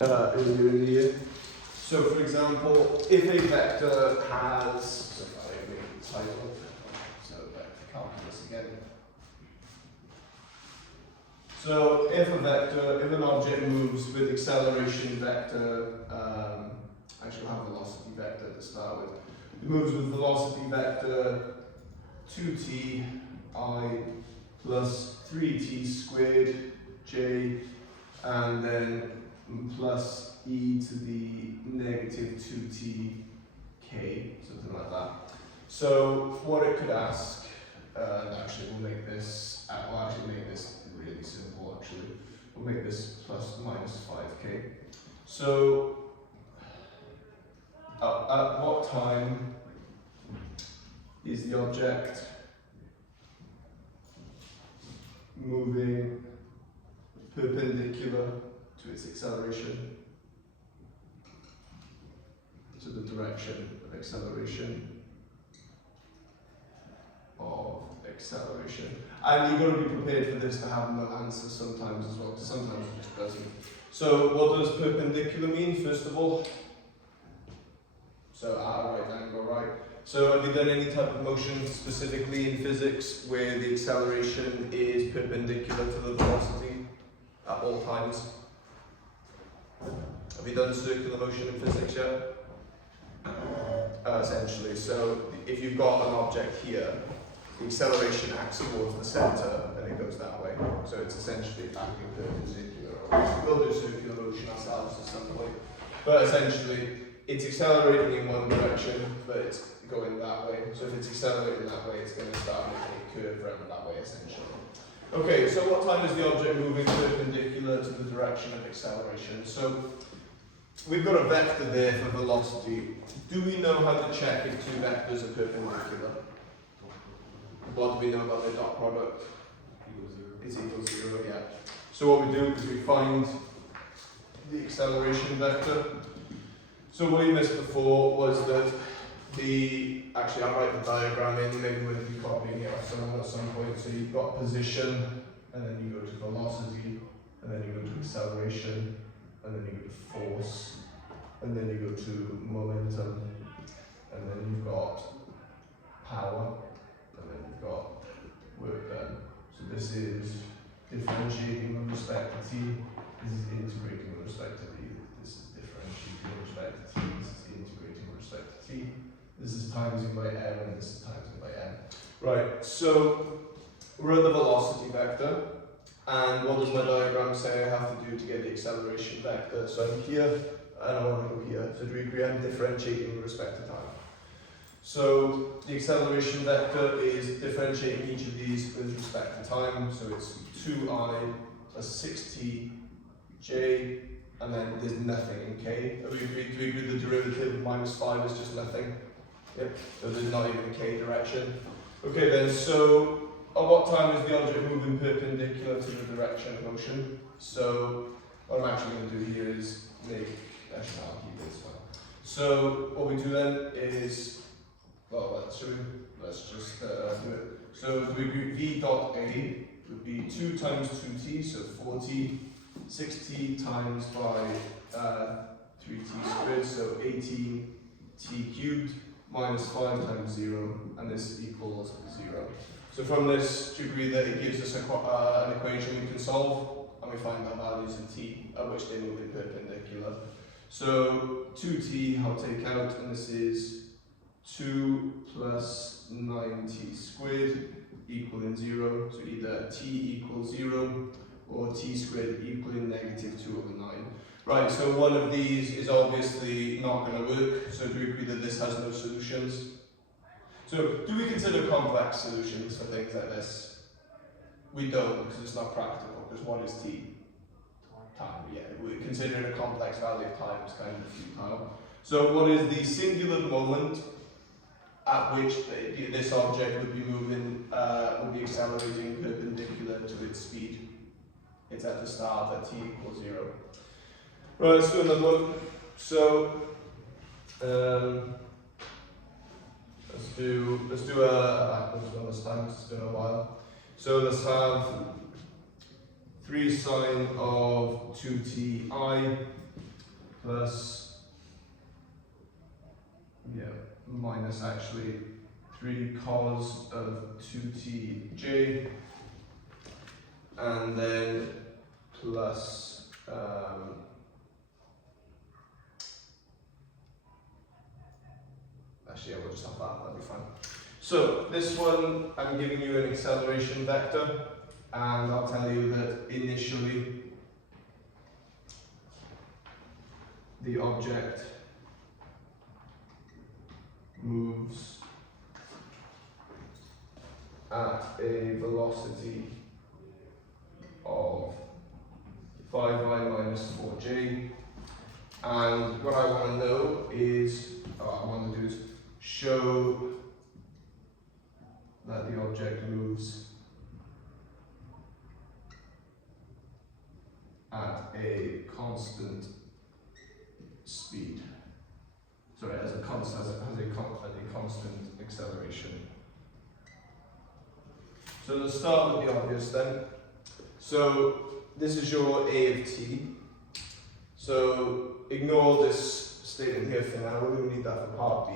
earlier in the year. So for example, if a vector has, so if I make the title, so vector calculus again. So if an object moves with acceleration vector, actually we'll have velocity vector to start with. It moves with velocity vector 2t I plus 3t squared j, and then plus e to the negative 2t k, something like that. So what it could ask, actually we'll make this, really simple actually. We'll make this plus minus 5k. So at what time is the object moving perpendicular to its acceleration, to the direction of acceleration And you've got to be prepared for this to have no answer sometimes as well, because sometimes it just doesn't. So what does perpendicular mean, first of all? So at a right angle, right? So have you done any type of motion specifically in physics where the acceleration is perpendicular to the velocity at all times? Have you done circular motion in physics yet? Essentially, so if you've got an object here, the acceleration acts towards the center and it goes that way. So it's essentially acting perpendicular. We'll do circular motion ourselves at some point. But essentially, it's accelerating in one direction, but it's going that way. So if it's accelerating that way, it's going to start making a curve around that way, essentially. Okay, so what time is the object moving perpendicular to the direction of acceleration? So we've got a vector there for velocity. Do we know how to check if two vectors are perpendicular? What do we know about their dot product? Is equal to 0, yeah. So what we do is we find the acceleration vector. So what you missed before was that actually I'll write the diagram in, maybe we'll be copying it off someone at some point. So you've got position, and then you go to velocity, and then you go to acceleration, and then you go to force, and then you go to momentum, and then you've got power, and then you've got work done. So this is differentiating with respect to t, this is integrating with respect to d, this is differentiating with respect to t, this is integrating with respect to t, this is timesing by m, and this is timesing by n. Right, so we're at the velocity vector, and what does my diagram say I have to do to get the acceleration vector? So I'm here, and I want to go here. So do we agree I'm differentiating with respect to time? So the acceleration vector is differentiating each of these with respect to time. So it's 2i plus 6t j, and then there's nothing in k. Do we agree the derivative of minus 5 is just nothing? Yep, so there's not even a k direction. Okay then, so at what time is the object moving perpendicular to the direction of motion? So what I'm actually going to do here is I'll keep this one. So what we do then is, well, let's just do it. So do we agree v dot a would be 2 times 2t, so 4t, 6t times by 3t squared, so 18t cubed, minus 5 times 0, and this equals 0. So from this, do you agree that it gives us an equation we can solve, and we find the values of t at which they move in perpendicular. So 2t I'll take out, and this is 2 plus 9t squared equaling 0. So either t equals 0 or t squared equaling negative 2 over 9. Right, so one of these is obviously not going to work. So do we agree that this has no solutions? So do we consider complex solutions for things like this? We don't, because it's not practical, because what is t? Time, yeah. We consider a complex value of time is kind of futile. So what is the singular moment at which this object would be moving, would be accelerating perpendicular to its speed? It's at the start at t equals 0. Right, let's do another one. So let's do a backwards one this time, it's been a while. So let's have 3 sine of 2ti plus, minus actually 3 cos of 2tj, and then plus actually we'll just have that, that'll be fine. So this one, I'm giving you an acceleration vector, and I'll tell you that initially the object moves at a velocity of 5i minus 4j, and what I want to know is, show that the object moves at a constant speed. Sorry, has a constant acceleration. So let's start with the obvious then. So this is your A of t. So ignore this statement here for now, we don't need that for part B.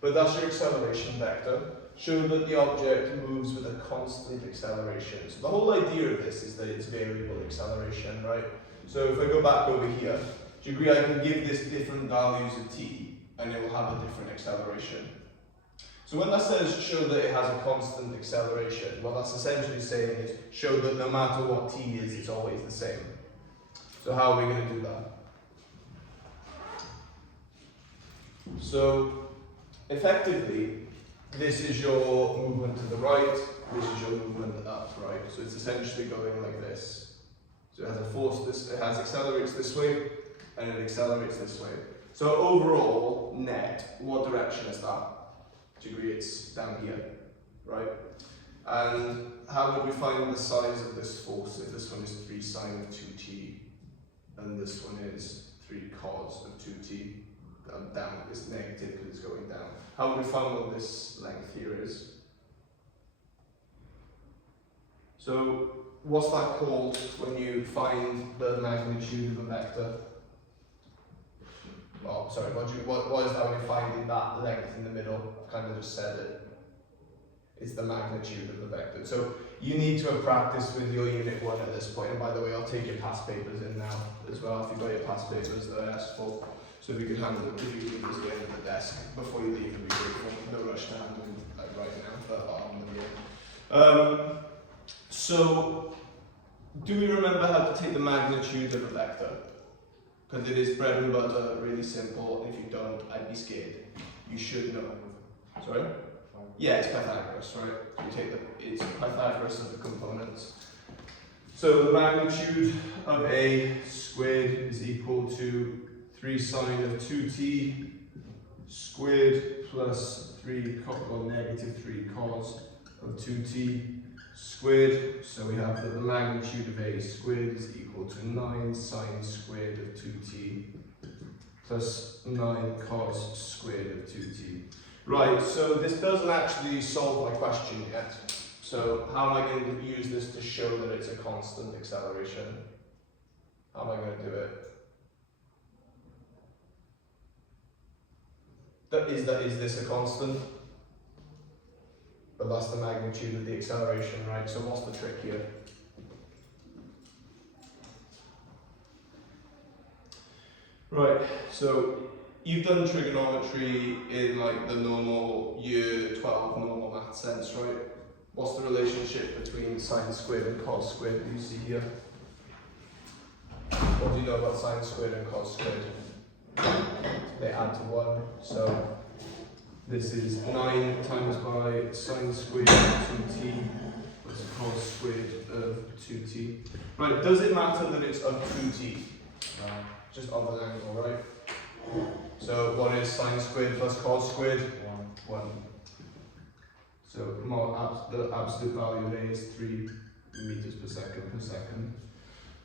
But that's your acceleration vector. Show that the object moves with a constant acceleration. So the whole idea of this is that it's variable acceleration, right? So if I go back over here, do you agree I can give this different values of t and it will have a different acceleration? So when that says show that it has a constant acceleration, what that's essentially saying is show that no matter what t is, it's always the same. So how are we going to do that? So effectively, this is your movement to the right, this is your movement up, right? So it's essentially going like this. So it has a force, it accelerates this way, and it accelerates this way. So overall, net, what direction is that? Do you agree it's down here, right? And how would we find the size of this force if this one is 3 sine of 2t, and this one is 3 cos of 2t? Down, it's negative because it's going down. How would we find what this length here is? So what's that called when you find the magnitude of a vector? Oh, sorry, what is that when you're finding that length in the middle? I've kind of just said it. It's the magnitude of the vector. So you need to have practiced with your unit 1 at this point. And by the way, I'll take your past papers in now as well, if you've got your past papers that I asked for. So if you could handle it, if you leave this at the end of the desk before you leave, it'd be grateful. No rush to handle them like right now, but on the video. So do we remember how to take the magnitude of a vector? Because it is bread and butter, really simple. If you don't, I'd be scared. You should know. Sorry? Yeah, it's Pythagoras, right? You take it's Pythagoras of the components. So the magnitude of A squared is equal to 3 sine of 2t squared plus 3 negative 3 cos of 2t squared. So we have that the magnitude of A squared is equal to 9 sine squared of 2t plus 9 cos squared of 2t. Right, so this doesn't actually solve my question yet. So how am I going to use this to show that it's a constant acceleration? How am I going to do it? Is this a constant? But that's the magnitude of the acceleration, right? So what's the trick here? Right, so you've done trigonometry in like the normal year 12 normal math sense, right? What's the relationship between sine squared and cos squared that you see here? What do you know about sine squared and cos squared? They add to 1, so this is 9 times by sine squared of 2t plus cos squared of 2t. Right, does it matter that it's of 2t? Just of an angle, right? So what is sine squared plus cos squared? 1. So the absolute value of A is 3 meters per second.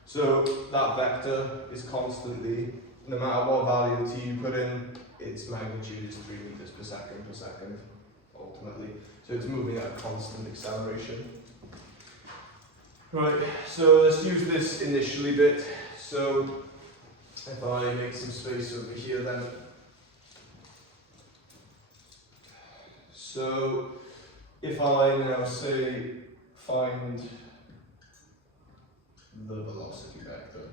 So that vector is constantly, no matter what value t you put in, its magnitude is 3 meters per second, ultimately. So it's moving at a constant acceleration. Right, so let's use this initially bit. So If I make some space over here then. So if I now say find the velocity vector.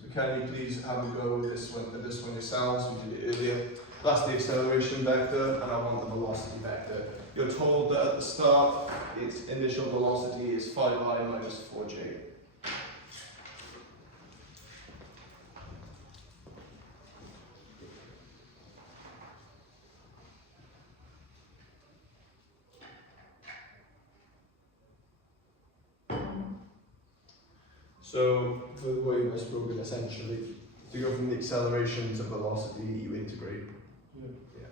So can you please have a go with this one yourselves? We did it earlier. That's the acceleration vector, and I want the velocity vector. You're told that at the start, its initial velocity is 5I minus 4j. So, for the way we're spoken, essentially, to go from the acceleration to velocity, you integrate. Yeah.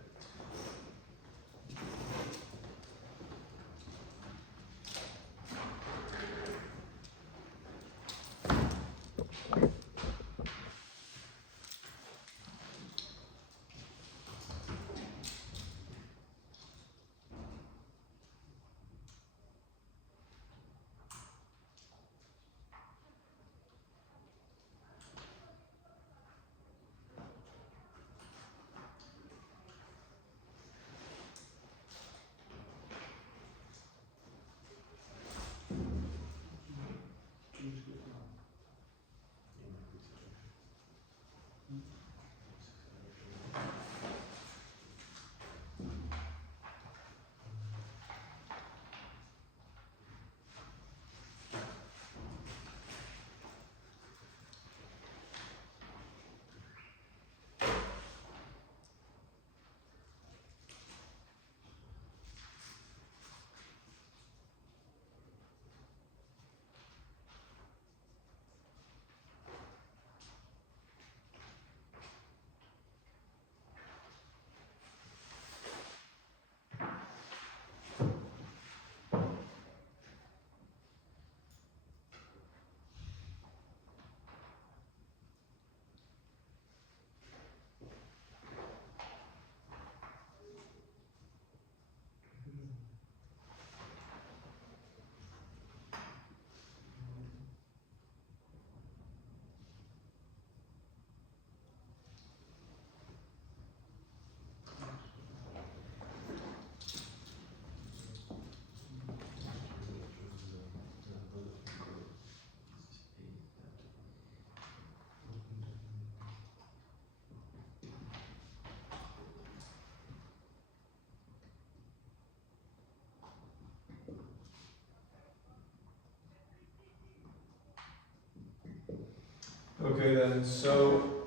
Okay then, so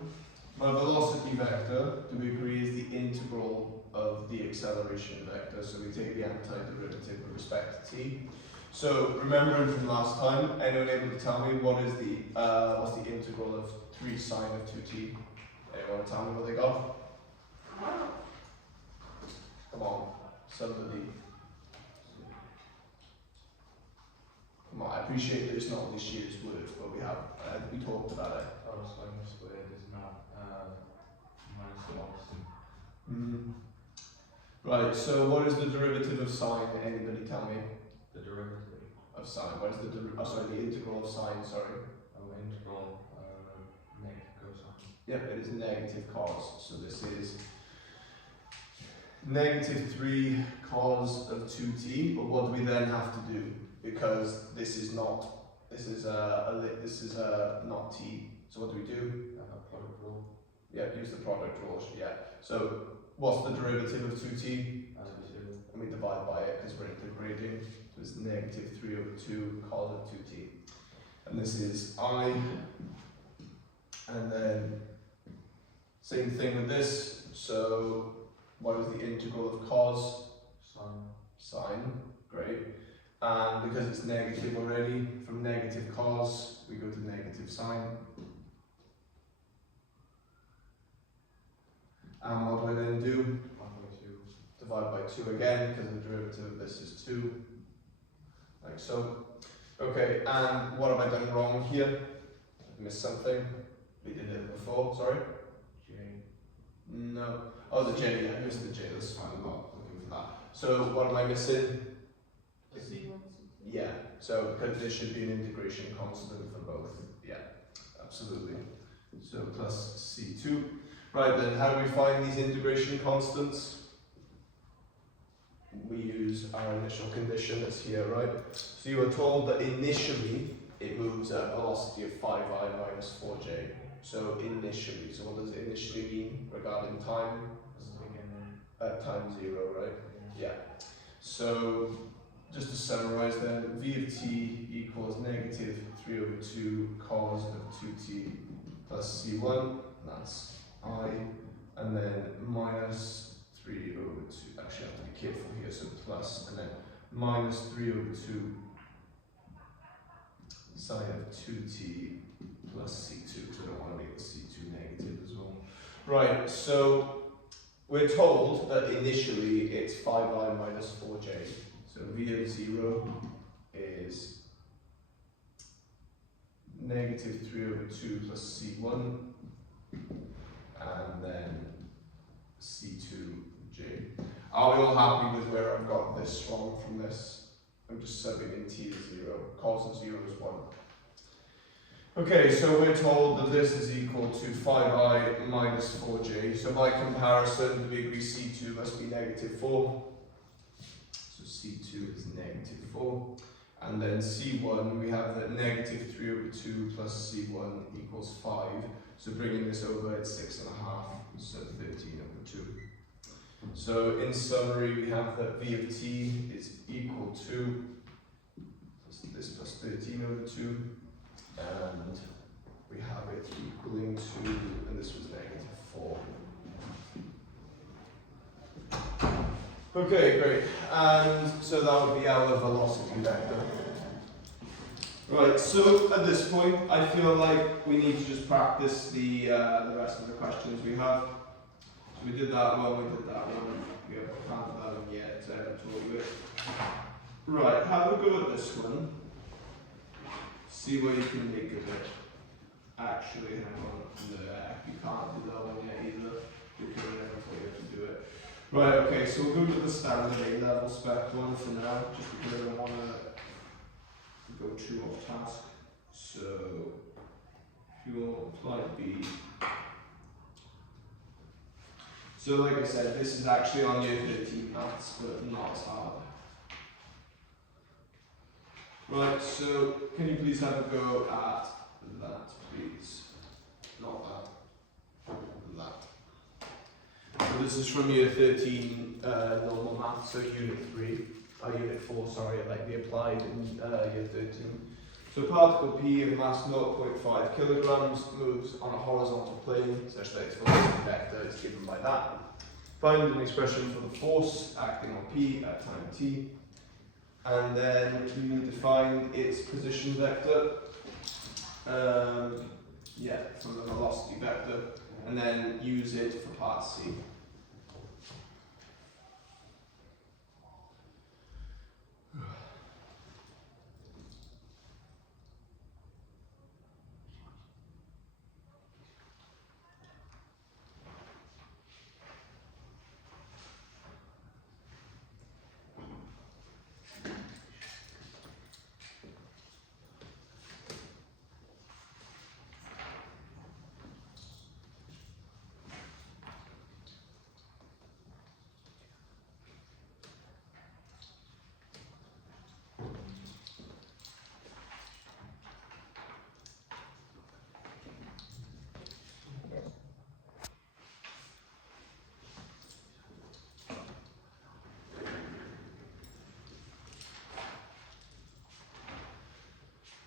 my velocity vector, do we agree, is the integral of the acceleration vector, so we take the antiderivative with respect to t. So remembering from last time, anyone able to tell me what's the integral of 3 sine of 2t? Anyone tell me what they got? Come on, somebody. Come on, I appreciate that it's not this year's words, but we talked about it. Oh, sine squared is not minus the opposite. Mm. Right, so what is the derivative of sine? Anybody tell me? The derivative Of sine. What is the the integral of sine, sorry? of integral negative cosine. Yep, it is negative cos. So this is negative 3 cos of 2t, but what do we then have to do? Because this is not not t. So what do we do? Product rule. Yeah, use the product rule. Yeah. So what's the derivative of 2t? 2. And we divide by it because we're integrating. So it's negative 3 over 2 cos of 2t. And this is I. And then same thing with this. So what is the integral of cos? Sine. Sine. Great. And because it's negative already, from negative cos, we go to negative sine. And what do I then do? 1/2. Divide by 2 again, because the derivative of this is 2. Like so. Okay, and what have I done wrong here? I've missed something. We did it before, sorry? J. No. Oh, the J, yeah, I missed the J, that's fine, I'm not looking for that. So what am I missing? The C1. Yeah, so because there should be an integration constant for both. Yeah, absolutely. So plus C2. Right then, how do we find these integration constants? We use our initial condition that's here, right? So you were told that initially it moves at a velocity of 5I minus 4j. So initially, so what does initially mean regarding time? At time 0, right? Yeah. So just to summarize then, v of t equals negative 3 over 2 cos of 2t plus c1, that's I, and then minus 3 over 2, actually I have to be careful here, so plus, and then minus 3 over 2 sine of 2t plus c2, because I don't want to make the c2 negative as well. Right, so we're told that initially it's 5I minus 4j, so v of 0 is negative 3 over 2 plus c1, and then c2j. Are we all happy with where I've got this from this? I'm just subbing in t is 0, cos of 0 is 1. Okay, so we're told that this is equal to 5I minus 4j. So by comparison, we agree c2 must be negative 4. So c2 is negative 4. And then c1, we have that negative 3 over 2 plus c1 equals 5. So bringing this over, it's 6.5, so 13 over 2. So in summary, we have that v of t is equal to this plus 13 over 2. And we have it equaling to, and this was negative 4. Okay, great. And so that would be our velocity vector. Right, so at this point, I feel like we need to just practice the rest of the questions we have. So we did that one, we did that one. We haven't counted that one yet, so I haven't told you it. Right, have a go at this one. See what you can make of it. Actually, hang on, no, you can't do that one yet either, because I never thought you had to do it. Right, okay, so we'll go to the standard A-level spec one for now, just because I don't want to go too off task. So, if you'll apply B. So like I said, this is actually on year 13 maths, but not as hard. Right, so can you please have a go at that, please? Not that. That. So this is from year 13 normal math, so unit 3, unit 4, sorry, like the applied in year 13. So particle P of mass 0.5 kilograms moves on a horizontal plane such that its velocity vector is given by that. Find an expression for the force acting on P at time t. And then we need to find its position vector, from the velocity vector, and then use it for part C.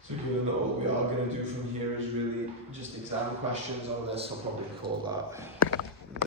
So given that all we are going to do from here is really just exam questions, or there's some probably call that